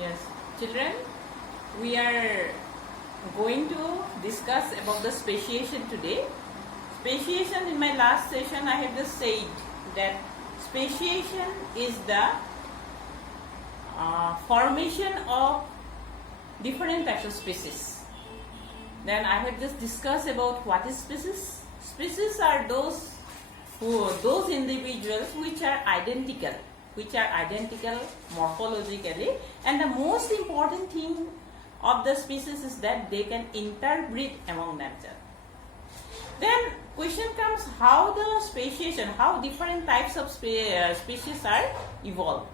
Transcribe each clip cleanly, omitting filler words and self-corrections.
Yes, children, we are going to discuss about the speciation today. Speciation, in my last session I have just said that speciation is the formation of different types of species. Then I have just discussed about what is species. Species are those individuals which are identical morphologically, and the most important thing of the species is that they can interbreed among themselves. Then question comes, how the speciation, how different types of species are evolved.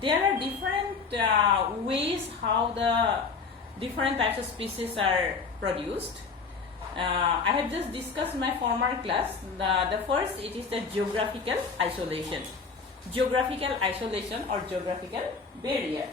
There are different ways how the different types of species are produced. I have just discussed in my former class. The first, it is the geographical isolation. Geographical isolation or geographical barrier.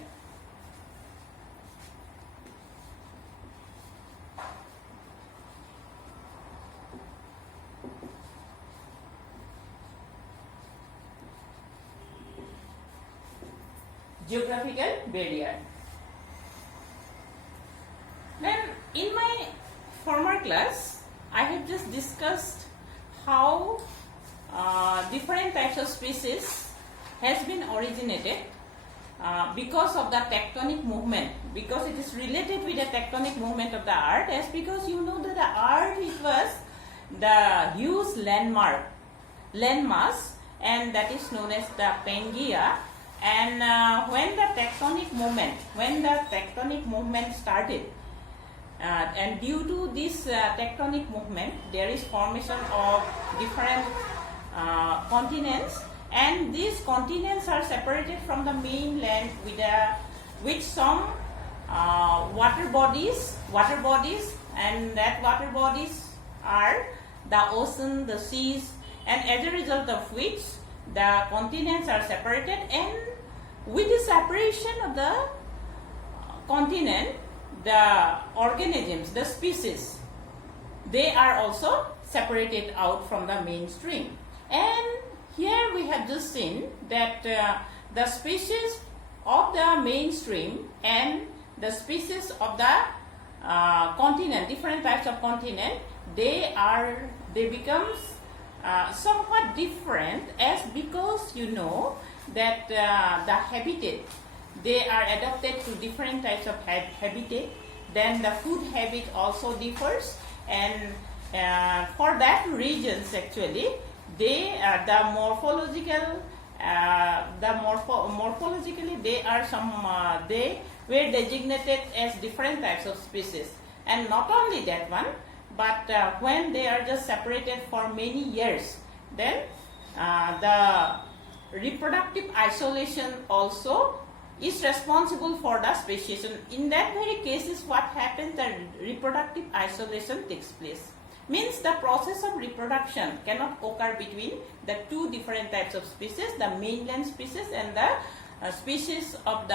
Geographical barrier. Then in my former class, I have just discussed how different types of species has been originated because of the tectonic movement, because it is related with the tectonic movement of the earth, as because you know that the earth, it was the huge landmass, and that is known as the Pangaea. And when the tectonic movement started, and due to this tectonic movement, there is formation of different continents, and these continents are separated from the mainland with some water bodies, and that water bodies are the ocean, the seas, and as a result of which the continents are separated, and with the separation of the continent, the organisms, the species, they are also separated out from the mainstream. And here we have just seen that the species of the mainstream and the species of the continent, different types of continent, they becomes somewhat different, as because you know that the habitat, they are adapted to different types of habitat. Then the food habit also differs, and for that regions actually they morphologically they are they were designated as different types of species. And not only that one, but when they are just separated for many years, then the reproductive isolation also is responsible for the speciation. In that very cases, what happens, the reproductive isolation takes place. Means the process of reproduction cannot occur between the two different types of species, the mainland species and the species of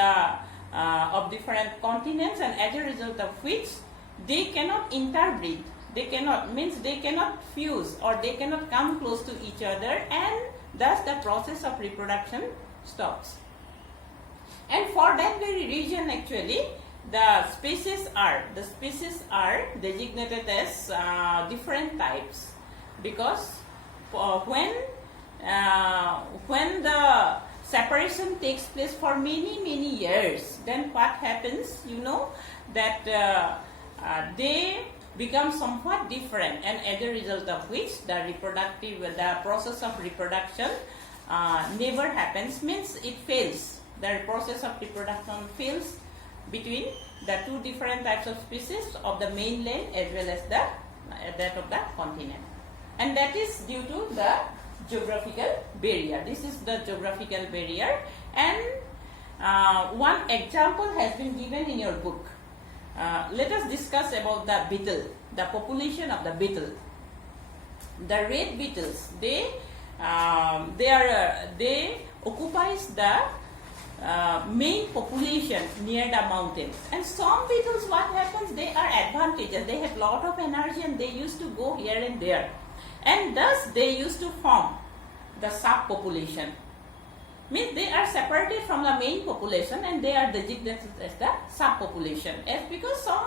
different continents, and as a result of which they cannot interbreed. They cannot fuse, or they cannot come close to each other, and thus the process of reproduction stops. And for that very reason actually the species are designated as different types, because when the separation takes place for many years, then what happens, you know, that they become somewhat different, and as a result of which the process of reproduction never happens, means it fails. The process of reproduction fails between the two different types of species of the mainland as well as that of the continent, and that is due to the geographical barrier. This is the geographical barrier, and one example has been given in your book. Let us discuss about the beetle, the population of the beetle. The red beetles, they occupies the main population near the mountains. And some beetles, what happens, they are advantageous. They have lot of energy and they used to go here and there, and thus they used to form the subpopulation. means they are separated from the main population and they are designated as the subpopulation. As because some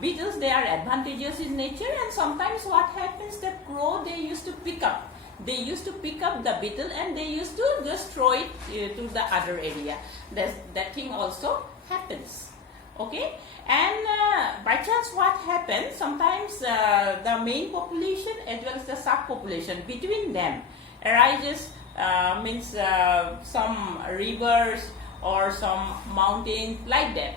beetles, they are advantageous in nature, and sometimes what happens, that crow, they used to pick up the beetle and they used to just throw it to the other area. That thing also happens. Okay, and by chance what happens, sometimes the main population as well as the subpopulation, between them arises means some rivers or some mountains, like that.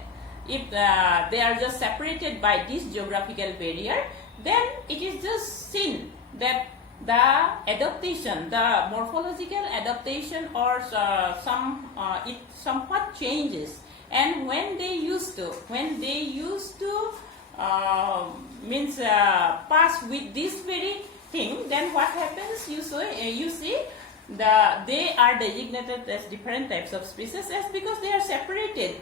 If they are just separated by this geographical barrier, then it is just seen that the adaptation, the morphological adaptation, or it somewhat changes. And when they used to pass with this very thing, then what happens? You see they are designated as different types of species, as because they are separated.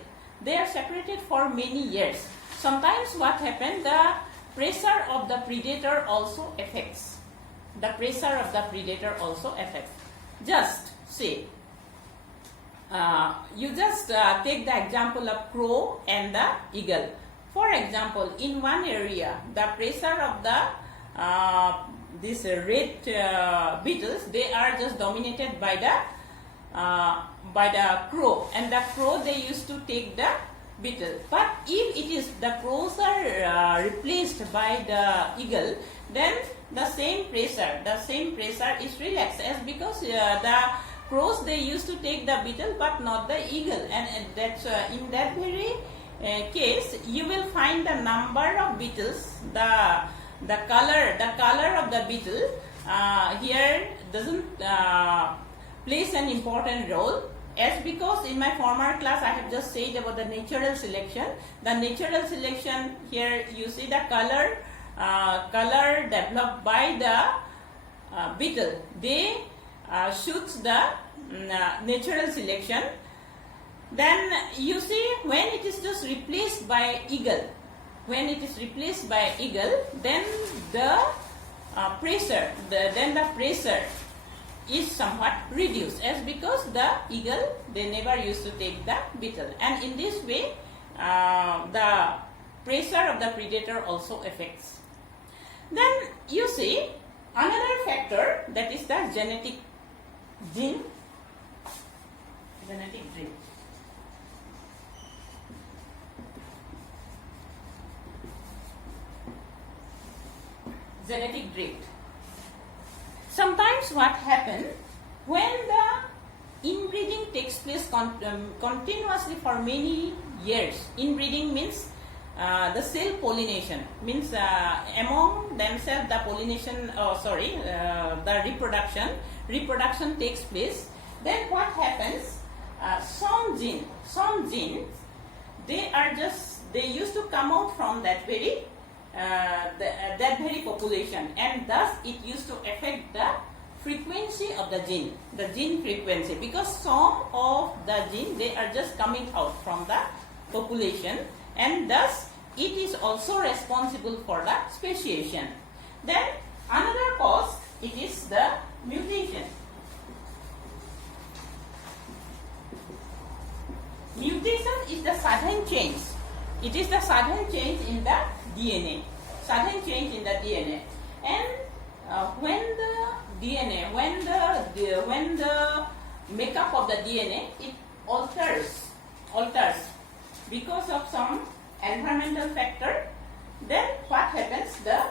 They are separated for many years. Sometimes what happens, the pressure of the predator also affects. Just say, you just take the example of crow and the eagle. For example, in one area, the pressure of the these red beetles, they are just dominated by the crow, and the crow, they used to take the beetle. But if it is the crows are replaced by the eagle, then the same pressure is relaxed, as because the crows, they used to take the beetle but not the eagle, and that's in that very case you will find the number of beetles, the color of the beetle here doesn't plays an important role, as because in my former class I have just said about the natural selection. The natural selection, here you see the color developed by the beetle, they suits the natural selection. Then you see, when it is just replaced by eagle, then the pressure is somewhat reduced, as because the eagle, they never used to take the beetle, and in this way the pressure of the predator also affects. Then you see another factor, that is the genetic drift. Sometimes what happens, when the inbreeding takes place continuously for many years, inbreeding means the self-pollination, means among themselves the pollination, the reproduction takes place. Then what happens, some genes, they used to come out from that very population, and thus it used to affect the frequency of the gene frequency, because some of the gene, they are just coming out from the population, and thus it is also responsible for the speciation. Then another cause, it is the mutation. Mutation is the sudden change. It is the sudden change in the DNA. And when the makeup of the DNA, it alters because of some environmental factor, then what happens, the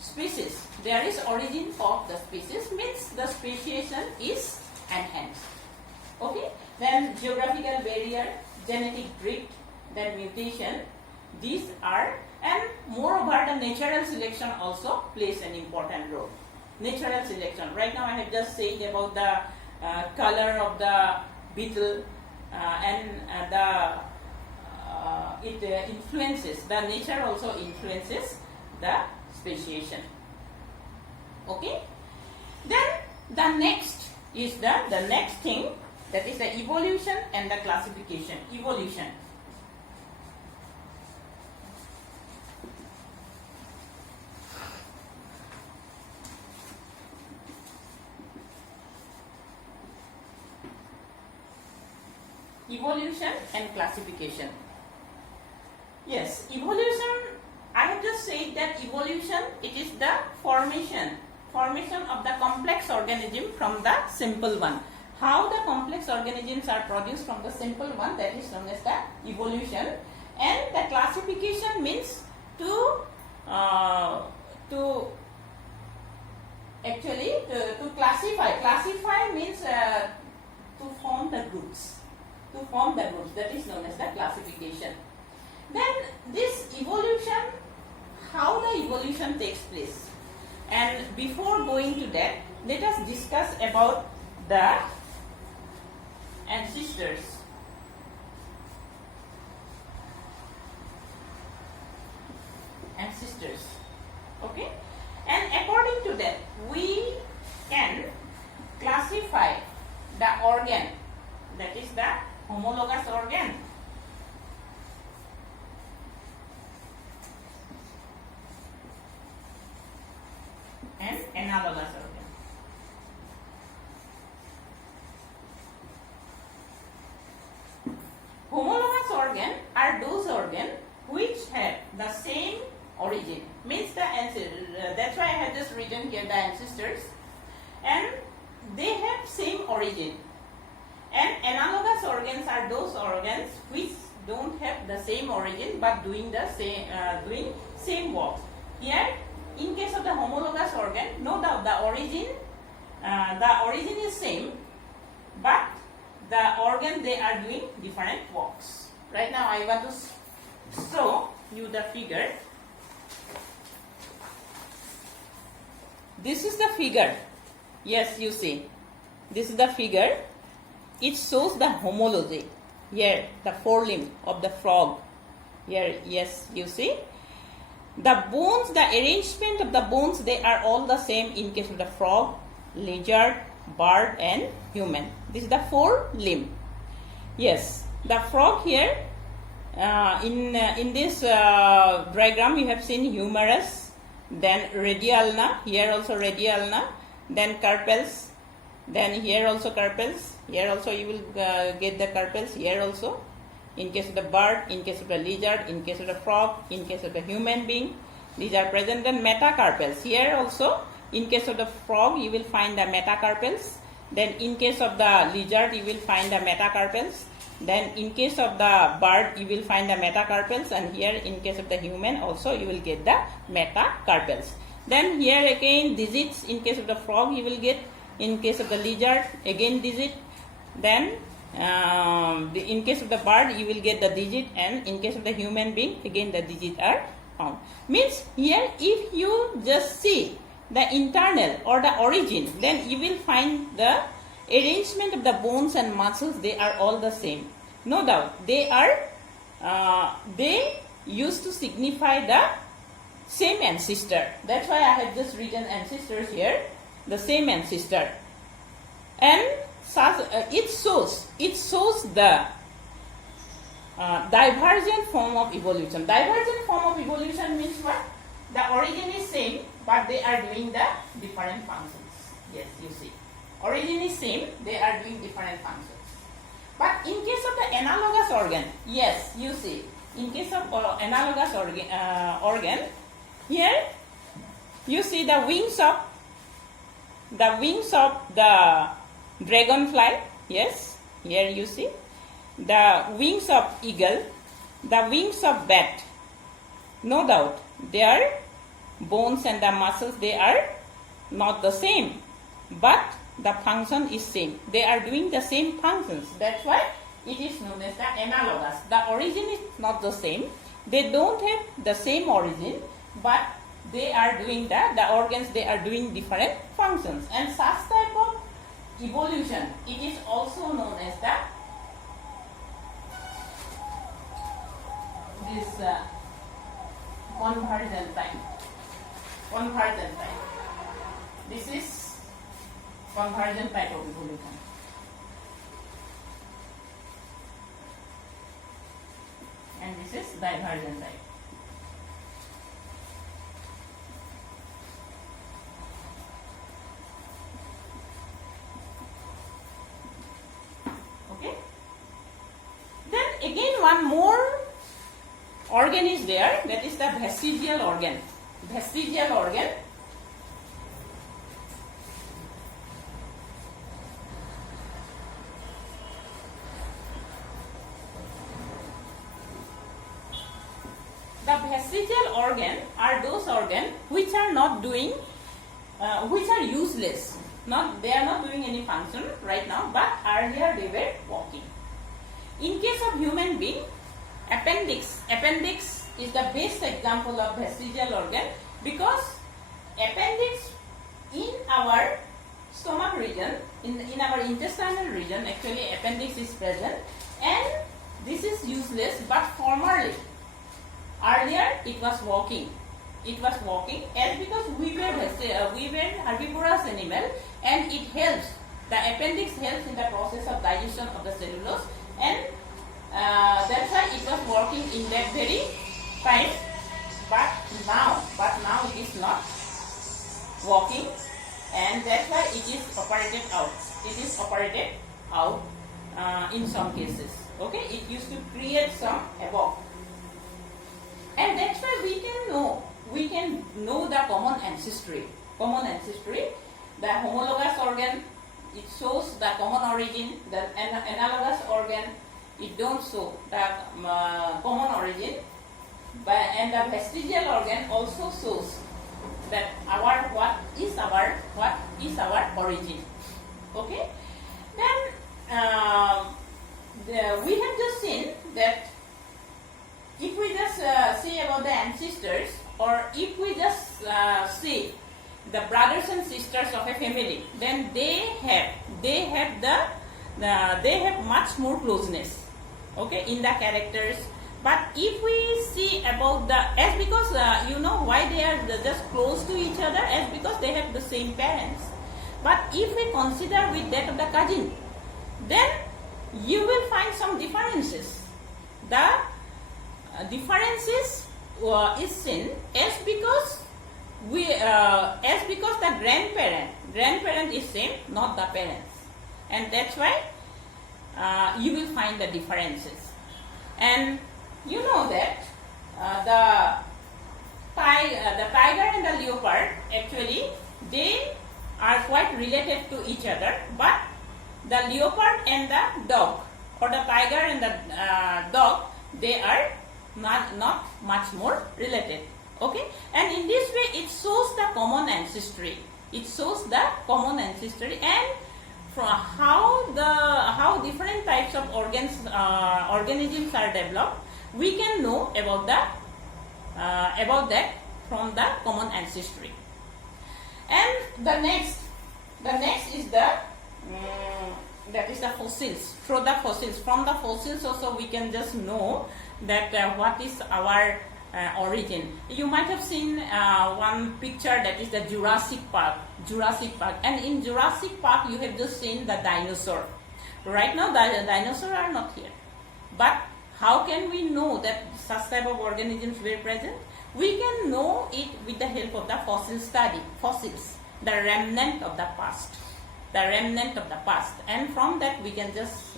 species, there is origin of the species, means the speciation is enhanced. Okay, then geographical barrier, genetic drift, then mutation, these are, and moreover the natural selection also plays an important role. Natural selection, right now I have just said about the color of the beetle, and it influences, the nature also influences the speciation. Okay, then the next is the next thing, that is the evolution and the classification. Evolution. evolution and classification. Yes, evolution, I have just said that evolution, it is the formation of the complex organism from the simple one. How the complex organisms are produced from the simple one, that is known as the evolution. And the classification means to classify. Classify means to form the groups. That is known as the classification. Then this evolution, how the evolution takes place. And before going to that, let us discuss about the ancestors. Okay, and according to that, we can classify the organ, that is the homologous organ, and analogous organ. Homologous organ are those organs which have the same origin, means the ancestors. That's why I have just written here the ancestors, and they have same origin. And analogous organs are those organs which don't have the same origin but doing the same work. Here, in case of the homologous organ, no doubt the origin is same, but the organ they are doing different works. Right now, I want to show you the figure. This is the figure. Yes, you see. This is the figure. It shows the homology. Here, the forelimb of the frog. Here, yes, you see. The bones, the arrangement of the bones, they are all the same in case of the frog, lizard, bird, and human. This is the forelimb. Yes, the frog here. In this diagram, you have seen humerus, then radialna. Here also radialna. Then carpels. Then here also carpels. Here also you will get the carpels. Here also. In case of the bird, in case of the lizard, in case of the frog, in case of the human being, these are present. Then metacarpals. Here also, in case of the frog, you will find the metacarpals. Then in case of the lizard, you will find the metacarpals. Then in case of the bird, you will find the metacarpals. And here in case of the human also, you will get the metacarpals. Then here again digits. In case of the frog, you will get. In case of the lizard, again digit. Then in case of the bird, you will get the digit, and in case of the human being, again the digit are found. Means here, if you just see the internal or the origin, then you will find the arrangement of the bones and muscles, they are all the same. No doubt, they used to signify the same ancestor. That's why I have just written ancestors here, the same ancestor. And it shows the divergent form of evolution. Divergent form of evolution means what? The origin is same, but they are doing the different functions. Yes, you see. Origin is same, they are doing different functions. But in case of the analogous organ, yes, you see. In case of analogous organ, here you see the wings of the dragonfly. Yes, here you see the wings of eagle, the wings of bat. No doubt, their bones and the muscles, they are not the same, but the function is same. They are doing the same functions. That's why it is known as the analogous. The origin is not the same. They don't have the same origin, but they are doing the organs, they are doing different functions. And such type of evolution, it is also known as the convergent type. Convergent type. This is convergent type of evolution. And this is divergent type. Okay. one more organ is there, that is the vestigial organ. Vestigial organ. The vestigial organ are those organs which are not doing, which are useless. They are not doing any function right now, but earlier they were working. In case of human being, appendix is the best example of vestigial organ, because appendix in our stomach region, in our intestinal region, actually appendix is present, and this is useless, but formerly, earlier it was working. It was working as because we were herbivorous animal, and it helps. The appendix helps in the process of digestion of the cellulose, and that's why it was working in that very time. But now it is not working, and that's why it is operated out. It is operated out in some cases. Okay, it used to create some havoc. And that's why we can know the common ancestry. The homologous organ, it shows the common origin. The analogous organ, it don't show the common origin. And the vestigial organ also shows that what is our origin. Okay. Then we have just seen that if we just say about the ancestors, or if we just see the brothers and sisters of a family, then they have much more closeness, okay, in the characters. But if we see about as because you know why they are just close to each other, as because they have the same parents. But if we consider with that of the cousin, then you will find some differences. The differences is seen as because the grandparent is same, not the parents, and that's why you will find the differences. And you know that the tiger and the leopard, actually they are quite related to each other, but the leopard and the dog, or the tiger and the dog, they are not much more related. Okay, and in this way it shows the common ancestry. And from how different types of organisms are developed, we can know about that from the common ancestry. And the next is that is the fossils. From the fossils also we can just know that what is our origin. You might have seen one picture, that is the Jurassic Park, and in Jurassic Park you have just seen the dinosaur. Right now the dinosaurs are not here, but how can we know that such type of organisms were present? We can know it with the help of the fossil study. Fossils, the remnant of the past, and from that we can just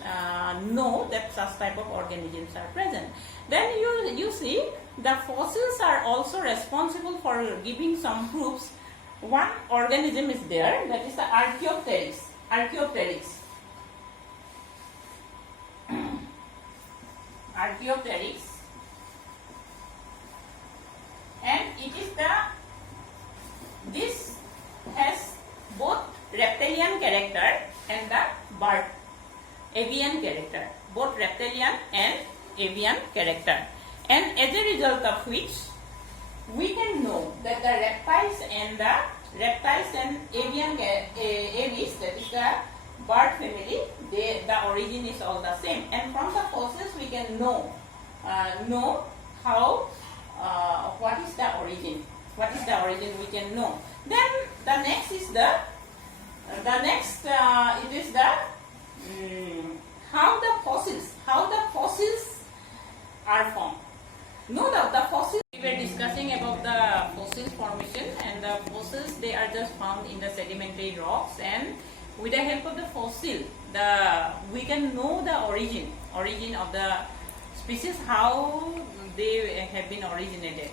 know that such type of organisms are present. Then you see the fossils are also responsible for giving some proofs. One organism is there, that is the Archaeopteryx. And it is this has both reptilian character and the bird avian character, both reptilian and avian character, and as a result of which we can know that the reptiles and avian aves, that is the bird family, the origin is all the same, and from the fossils we can know how what is the origin we can know. Then the next is how the fossils are formed. No doubt the fossils, we were discussing about the fossil formation, and the fossils, they are just found in the sedimentary rocks, and with the help of the fossil we can know the origin of the species, how they have been originated.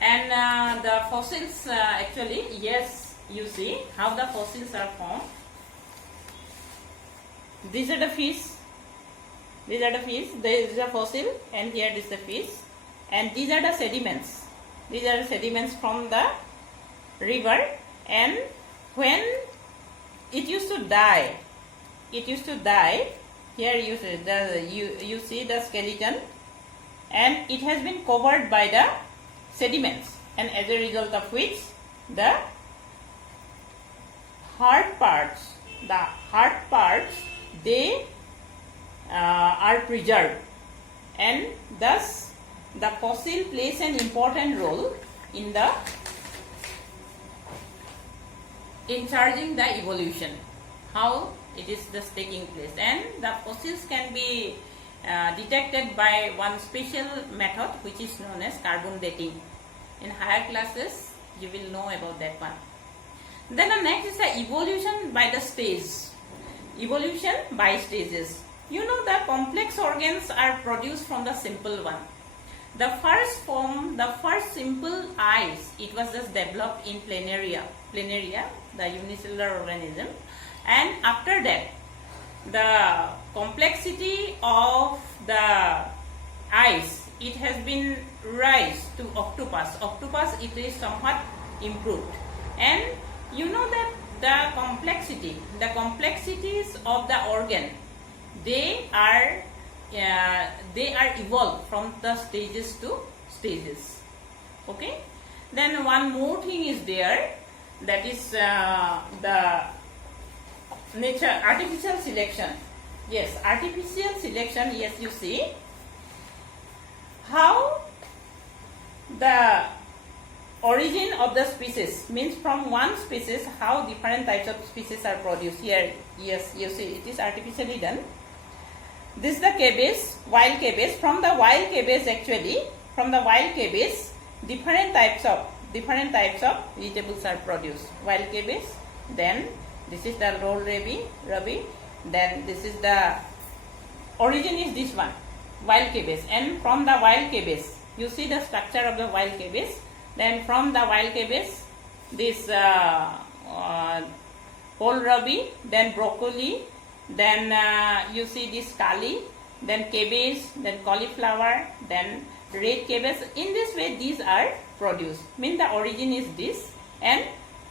And the fossils, actually, yes, you see how the fossils are formed. These are the fish. These are the fish. There is a fossil, and here is the fish. And these are the sediments. These are the sediments from the river. And when it used to die, here you see the skeleton, and it has been covered by the sediments, and as a result of which the hard parts they are preserved, and thus the fossil plays an important role in charging the evolution, how it is just taking place. And the fossils can be detected by one special method which is known as carbon dating. In higher classes you will know about that one. Then the next is the evolution by the stage. Evolution by stages. You know, the complex organs are produced from the simple one. The first form, the first simple eyes, it was just developed in planaria, the unicellular organism. And after that, the complexity of the eyes, it has been raised to octopus. Octopus, it is somewhat improved. And you know that the complexities of the organ, they are evolved from the stages to stages. Okay. Then one more thing is there, that is the nature artificial selection. Yes, artificial selection. Yes, you see how the origin of the species, means from one species how different types of species are produced. Here, yes, you see it is artificially done. This is the cabbage, wild cabbage. From the wild cabbage, actually, from the wild cabbage, different types of vegetables are produced. Wild cabbage. Then this is the rolled rabi. Then this is the origin is this one, wild cabbage. And from the wild cabbage, you see the structure of the wild cabbage. Then from the wild cabbage, this whole rabi, then broccoli, then you see this kali, then cabbage, then cauliflower, then red cabbage. In this way, these are produced. Means the origin is this, and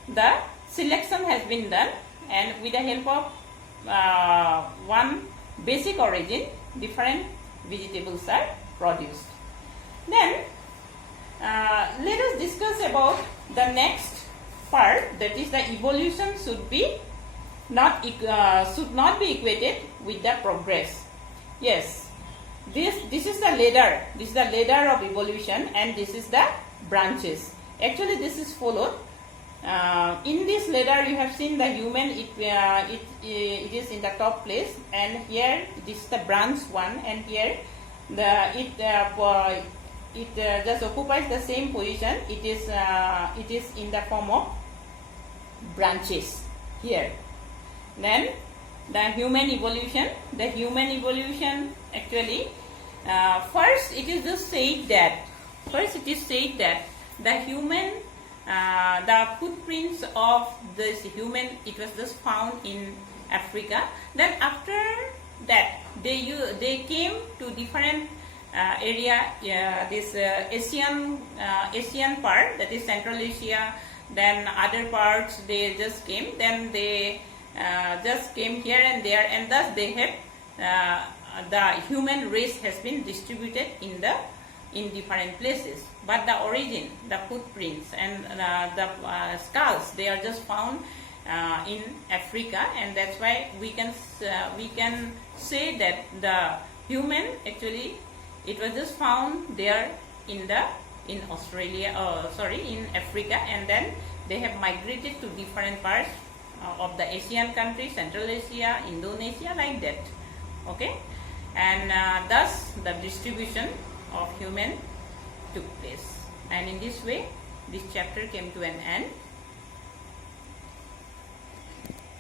the selection has been done, and with the help of one basic origin, different vegetables are produced. Then let us discuss about the next part, that is the evolution should not be equated with the progress. Yes, this is the ladder. This is the ladder of evolution, and this is the branches. Actually, this is followed. In this ladder, you have seen the human. It is in the top place, and here this is the branch one, and here it just occupies the same position. It is in the form of branches here. Then the human evolution. The human evolution, actually, first it is just said that the human, the footprints of this human, it was just found in Africa. Then after that, they came to different area, this Asian part, that is Central Asia. Then other parts they just came. Then they just came here and there, and thus they have the human race has been distributed in different places. But the origin, the footprints and the skulls, they are just found in Africa, and that's why we can say that the human, actually, it was just found there in Africa, and then they have migrated to different parts of the Asian countries, Central Asia, Indonesia, like that. Okay, and thus the distribution of human took place, and in this way this chapter came to an end.